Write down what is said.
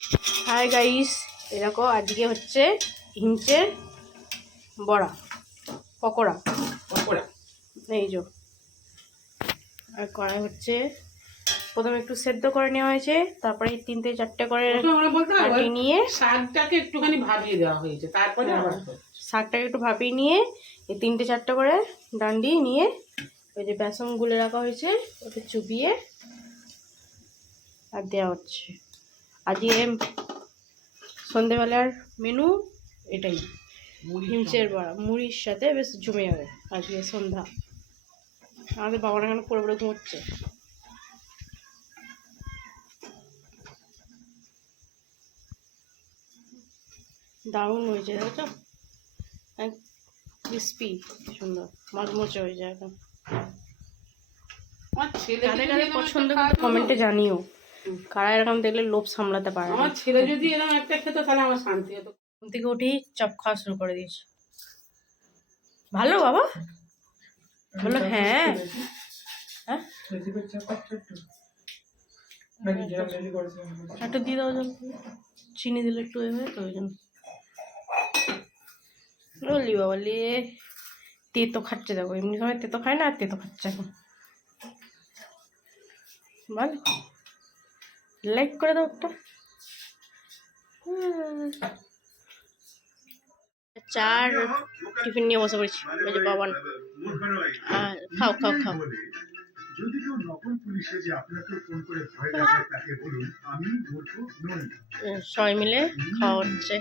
Hi guys, এরকম আজকে হচ্ছে হিঞ্চের বড়া পকোড়া এই যে। আর কড়াই হচ্ছে প্রথমে একটু সেদ্ধ করে নেওয়া হয়েছে, তারপরে 3 থেকে 4টে করে কাটি নিয়ে শাকটাকে একটুখানি ভাপিয়ে দেওয়া হয়েছে, তারপরে শাকটাকে একটু ভাপিয়ে নিয়ে এই 3টে 4টে করে ডান্ডি নিয়ে ওই যে বেসন গুলে রাখা হয়েছে ওতে চুবিয়ে আর দেওয়া হচ্ছে। আজকে সন্ধেবেলার মেনু এটাই, হিমচের বড়া মুড়ির সাথে বেশ জমে যাবে আজকে সন্ধ্যা। আমাদের বাবার এখানে পড়ে পড়ে ঘুমোচ্ছে। দারুণ হয়েছে, দেখো ক্রিস্পি, সুন্দর মচমচে হয়ে যায় একদম। কাদের কাদের পছন্দ কমেন্টে জানিও, কারা এরকম দেখলে লোভ সামলাতে পারে। আমার ছেলে যদি এরকম একটা খেত তাহলে আমার শান্তি হতো। ঘুম থেকে উঠেই চপ খাওয়া শুরু করে দিয়েছে। ভালো বাবা বলো হ্যাঁ হ্যাঁ একটা দিয়ে দাও, জল চিনি দিলে একটু এ হয় তো ওই জন্য। বলি বাবা লে তেতো খাচ্ছে, দেখো এমনি সময় তেতো খায় না, আর তেতো খাচ্ছে এখন। বল লাইক করে দাও একটা। চার টিফিন নিয়ে বসে পড়েছি, ওই যে বাবান। খাও খাও খাও। সবাই মিলে খাওয়া হচ্ছে।